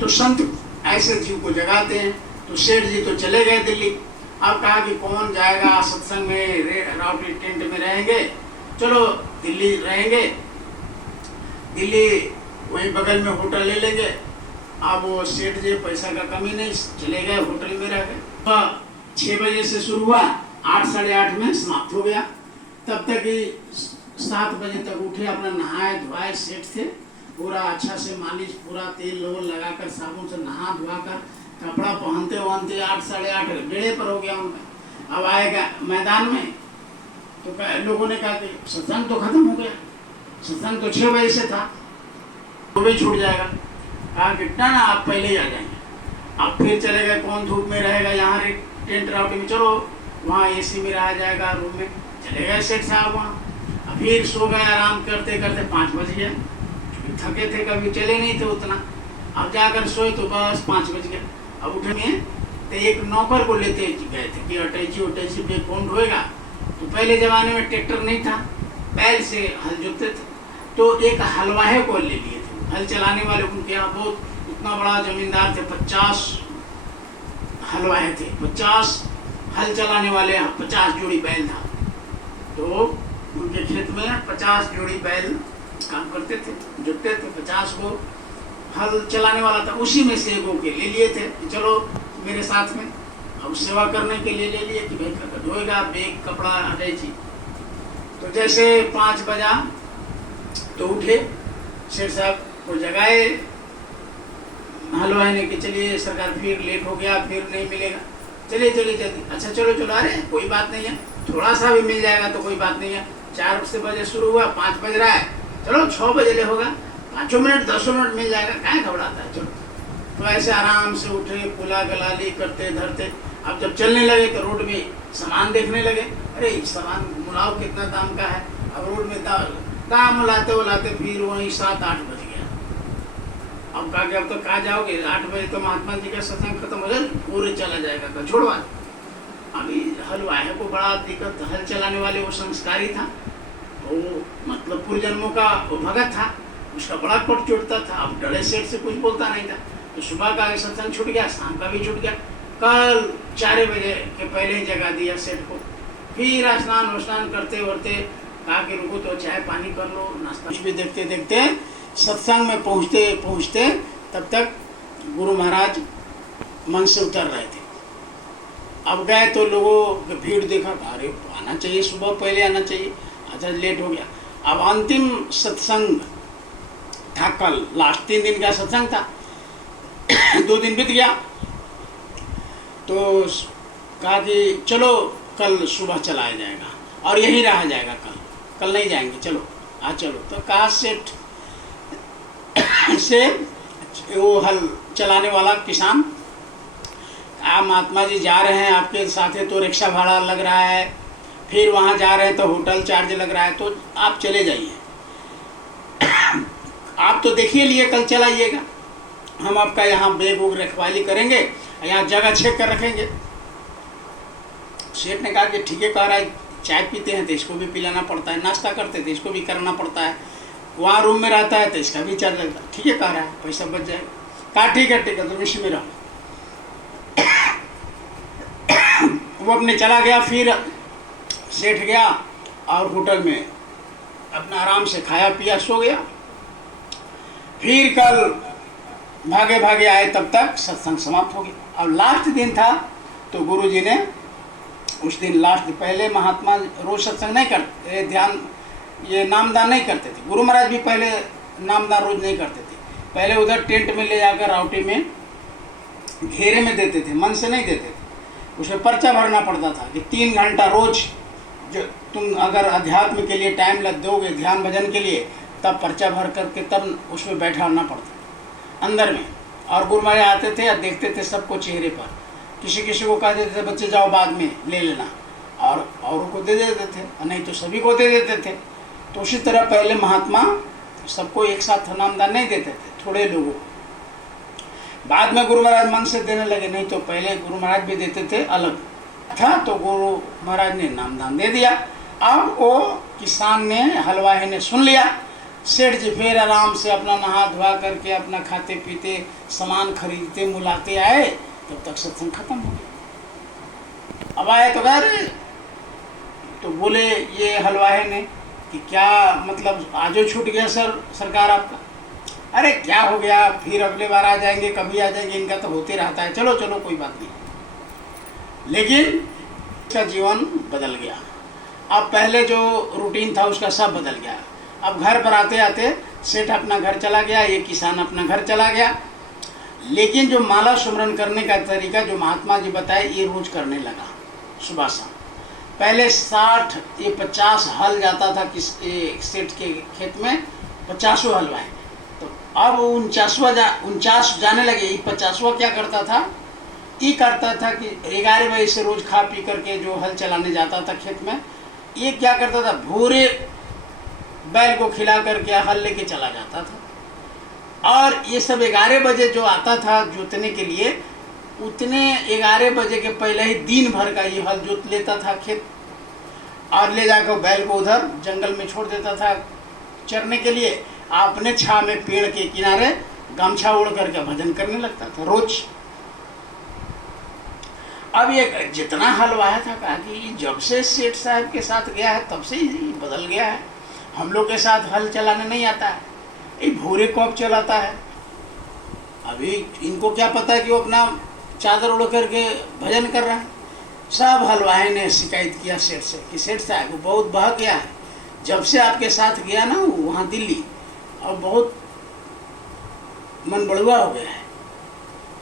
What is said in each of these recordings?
तो संत ऐसे जीव को जगाते हैं। तो सेठ जी तो चले गए दिल्ली। अब कहा कि कौन जाएगा सत्संग में, राउटी टेंट में रहेंगे, चलो दिल्ली रहेंगे, दिल्ली वहीं बगल में होटल ले लेंगे। अब वो सेठ जी पैसा का कमी नहीं, चले गए होटल में रह गए। 6 बजे से शुरू हुआ, 8 साढ़े 8 में समाप्त हो गया। तब तक ही 7 बजे तक उठे, अपना नहाए धोआए, सेठ थे, पूरा अच्छा से मालिश, पूरा तेल लोल लगाकर साबुन से नहा धोआ कर कपड़ा पहनते 8 साढ़े 8 बेड़े पर हो गया उनका। अब आएगा मैदान में तो लोगों ने कहा कि सत्संग तो खत्म हो गया, सत्संग तो 6 बजे से था, तो भी छूट जाएगा। कहा कि ना आप पहले ही आ जाएंगे। अब फिर चले गए, कौन धूप में रहेगा यहाँ टेंट राउटी में, चलो वहाँ एसी में रहा जाएगा रूम में। चले गए सेठ साहब वहाँ, फिर सो गए, आराम करते करते 5 बज गए। थके थे, कभी चले नहीं थे उतना, अब जाकर सोए तो बस 5 बज गए। अब उठेंगे तो एक नौकर को लेते गए थे कि अटैची पे कौन ढोएगा। तो पहले ज़माने में ट्रैक्टर नहीं था, बैल से हल जोतते थे, तो एक हलवाहे को ले लिए थे, हल चलाने वाले। उनके यहाँ बहुत इतना बड़ा जमींदार थे, 50 हलवाहे थे, 50 हल चलाने वाले, 50 जोड़ी बैल था। तो उनके खेत में 50 जोड़ी बैल काम करते थे, जुटते थे, 50 को हल चलाने वाला था, उसी में से एगो के ले लिए थे, चलो मेरे साथ में। अब सेवा करने के लिए ले लिए कि भाई ढोएगा बैग कपड़ा अटैची। तो जैसे 5 बजा तो उठे, शेर साहब को जगाए हलवाई ने कि चलिए सरकार फिर लेट हो गया, फिर नहीं मिलेगा, चलिए चलिए जल्दी। अच्छा चलो चलो, अरे कोई बात नहीं है, थोड़ा सा भी मिल जाएगा तो कोई बात नहीं है। 4 से बजे शुरू हुआ, 5 बज रहा है, चलो 6 बजे ले होगा, 5 मिनट 10 मिनट मिल जाएगा, क्या घबराता है, चलो। तो ऐसे आराम से उठे, पुला गलाली करते धरते। अब जब चलने लगे तो रोड में सामान देखने लगे, अरे सामान मुलाव कितना दाम का है। अब रोड में दाम उलाते उलाते फिर वहीं 7-8 बज गया। अब कहा कि अब तो कहाँ जाओगे, 8 बजे तो महात्मा जी का सत्संग खत्म हो जाए, पूरे चला जाएगा, तो छोड़वा। अभी हलवाहे को बड़ा दिक्कत, हल चलाने वाले वो संस्कारी था, वो मतलब पूर्वजन्मों का वो भगत था, उसका बड़ा पट चुटता था। अब डरे सेठ से कुछ बोलता नहीं था, तो सुबह का सत्संग छूट गया, शाम का भी छूट गया। कल 4 बजे के पहले ही जगा दिया सेठ को। फिर स्नान करते वरते कहा कि रुको तो चाय पानी कर लो, नाश्ता। कुछ भी देखते देखते सत्संग में पहुँचते पहुँचते तब तक गुरु महाराज मन से उतर रहे थे। अब गए तो लोगों की भीड़ देखा, अरे आना चाहिए, सुबह पहले आना चाहिए, अच्छा लेट हो गया। अब अंतिम सत्संग था कल, लास्ट 3 दिन का सत्संग था। 2 दिन बीत गया तो कहा कि चलो कल सुबह चलाया जाएगा और यहीं रहा जाएगा, कल नहीं जाएंगे, चलो आज चलो। तो कहा सेठ से वो हल चलाने वाला किसान, आप महात्मा जी जा रहे हैं आपके साथ है तो रिक्शा भाड़ा लग रहा है, फिर वहाँ जा रहे हैं तो होटल चार्ज लग रहा है, तो आप चले जाइए, आप तो देखिए लिए कल चलाइएगा, हम आपका यहाँ बैग वूग रखवाली करेंगे, यहाँ जगह चेक कर रखेंगे। सेठ ने कहा कि ठीक है, कह रहा है, चाय पीते हैं तो इसको भी पिलाना पड़ता है, नाश्ता करते तो इसको भी करना पड़ता है, वहाँ रूम में रहता है तो इसका भी चार्ज लगता है, ठीक है कह रहा है, पैसा बच जाएगा। कहा ठीक है तो इसी में रहो। वो अपने चला गया, फिर सेठ गया और होटल में अपना आराम से खाया पिया सो गया। फिर कल भागे भागे आए, तब तक सत्संग समाप्त हो गया। अब लास्ट दिन था तो गुरुजी ने उस दिन लास्ट, पहले महात्मा रोज सत्संग नहीं करते, ध्यान ये नामदान नहीं करते थे। गुरु महाराज भी पहले नामदान रोज नहीं करते थे, पहले उधर टेंट में ले जाकर राउटी में घेरे में देते थे, मन से नहीं देते थे। उसमें पर्चा भरना पड़ता था कि 3 घंटा रोज जो तुम अगर अध्यात्म के लिए टाइम लग दोगे, ध्यान भजन के लिए, तब पर्चा भर करके तब उसमें बैठाना पड़ता अंदर में। और गुरु महाराज आते थे और देखते थे सबको चेहरे पर, किसी किसी को कह देते थे बच्चे जाओ बाद में ले लेना, और औरों को दे देते थे, नहीं तो सभी को दे देते थे। तो उसी तरह पहले महात्मा सबको एक साथ नामदान नहीं देते थे, थोड़े लोगों। बाद में गुरु महाराज मन से देने लगे, नहीं तो पहले गुरु महाराज भी देते थे अलग था, तो गुरु महाराज ने नामदान दे दिया। अब वो किसान ने, हलवाई ने सुन लिया, सेठ जी फिर आराम से अपना नहा धोआ करके अपना खाते पीते सामान खरीदते मुलाते आए, तब तक सत्संग खत्म हो गया। अब आए तो गए, तो बोले ये हलवाई ने कि क्या मतलब आजो छूट गया सरकार आपका। अरे क्या हो गया, फिर अगले बार आ जाएंगे, कभी आ जाएंगे, इनका तो होते रहता है, चलो चलो कोई बात नहीं। लेकिन इसका जीवन बदल गया। अब पहले जो रूटीन था उसका सब बदल गया। अब घर पर आते आते सेठ अपना घर चला गया, ये किसान अपना घर चला गया। लेकिन जो माला सुमरन करने का तरीका जो महात्मा जी बताए, ये रोज करने लगा सुबह शाम। पहले 60 ये 50 हल जाता था किस सेठ के खेत में, 50 हलवाए। तो अब 49 जाने लगे। ये 50वां क्या करता था, ये करता था कि 11 बजे से रोज खा पी करके जो हल चलाने जाता था खेत में, ये क्या करता था, भूरे बैल को खिला करके हल लेके चला जाता था। और ये सब 11 बजे जो आता था जोतने के लिए, उतने 11 बजे के पहले ही दिन भर का ये हल जोत लेता था खेत, और ले जाकर बैल को उधर जंगल में छोड़ देता था चरने के लिए। अपने छाव में पेड़ के किनारे गमछा ओढ़ करके भजन करने लगता था रोज। अब ये जितना हलवाया था, कहा कि जब से सेठ साहब के साथ गया है तब से ही बदल गया है। हम लोग के साथ हल चलाने नहीं आता है, ये भूरे कौप चलाता है। अभी इनको क्या पता है कि वो अपना चादर उड़ करके भजन कर रहा है। सब हलवाई ने शिकायत किया सेठ से कि सेठ साहब वो बहुत बह गया है, जब से आपके साथ गया ना वहाँ दिल्ली, और बहुत मन बड़ुआ हो गया है।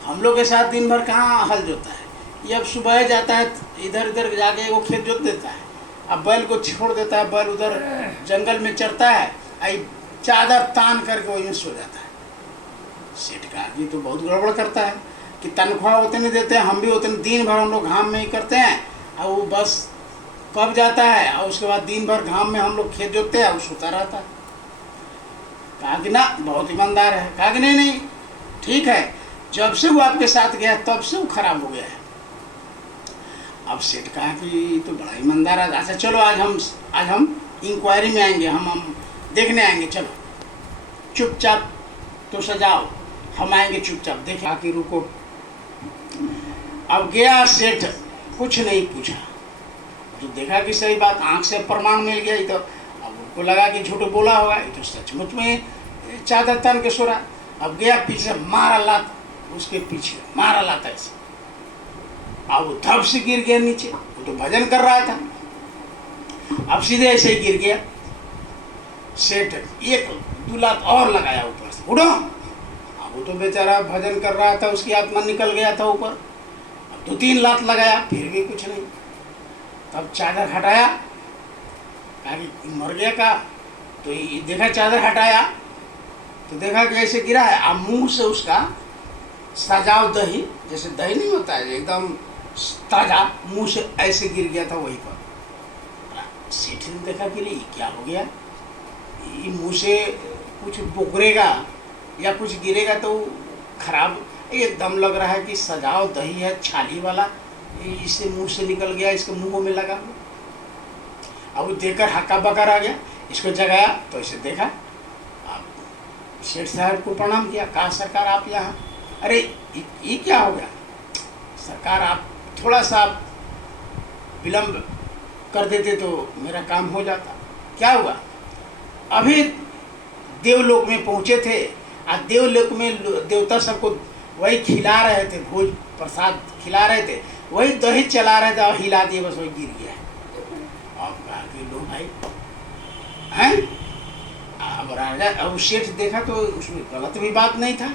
हम लोग के साथ दिन भर कहाँ हल जोता है, ये अब सुबह जाता है इधर इधर जाके वो खेत जोत देता है, अब बैल को छोड़ देता है, बैल उधर जंगल में चरता है, आई चादर तान करके वहीं सो जाता है। सेठ कहा कि तो बहुत गड़बड़ करता है कि तनख्वाह उतने देते हैं, हम भी उतने दिन भर हम लोग घाम में ही करते हैं, और वो बस कब जाता है और उसके बाद दिन भर घाम में हम लोग खेत जोतते हैं, वो सोता रहता है। कहा कि ना बहुत ईमानदार है। कहा कि नहीं ठीक है, जब से वो आपके साथ गया तब से वो खराब हो गया है। अब सेठ कहा कि तो बड़ा ईमानदार है। अच्छा चलो आज हम इंक्वायरी में आएंगे, हम देखने आएंगे, चलो चुपचाप तो सजाओ, हम आएंगे चुपचाप देखे। आके रुको। अब गया सेठ, कुछ नहीं पूछा, तो देखा कि सही बात, आंख से प्रमाण मिल गया। तो अब उनको लगा कि झूठ बोला होगा, ये तो सचमुच में चादर तन के सो रहा। अब गया पीछे, मारा लात उसके पीछे, मारा लात ऐसे, अब वो धप से गिर गया नीचे। वो तो भजन कर रहा था, अब सीधे ऐसे ही गिर गया। सेठ एक 2 लात और लगाया ऊपर से, उठो। अब वो तो बेचारा भजन कर रहा था, उसकी आत्मा निकल गया था ऊपर। अब 2-3 लात लगाया, फिर भी कुछ नहीं। तब चादर हटाया, कहा कि मर गया का, तो ये देखा चादर हटाया तो देखा कि ऐसे गिरा है। अब मुंह से उसका सजाव दही, जैसे दही नहीं होता है एकदम ताजा, मुंह से ऐसे गिर गया था वहीं पर। सेठ ने देखा कि ये क्या हो गया, ये मुंह से कुछ बुकरेगा या कुछ गिरेगा तो खराब, एकदम लग रहा है कि सजाव दही है छाली वाला, इससे मुंह से निकल गया, इसके मुंह में लगा। अब वो देखकर हक्का बकर आ गया, इसको जगाया तो इसे देखा। अब सेठ साहब को प्रणाम किया, कहा सरकार आप यहाँ, अरे ये क्या हो गया सरकार, आप थोड़ा सा विलम्ब कर देते तो मेरा काम हो जाता। क्या हुआ, अभी देवलोक में पहुँचे थे, और देवलोक में देवता सबको वही खिला रहे थे, भोज प्रसाद खिला रहे थे, वही दही चला रहे थे और हिला दिए, बस वही गिर गया। और कहा कि लो भाई हैं। अब राजा, अब सेठ देखा तो उसमें गलत भी बात नहीं था।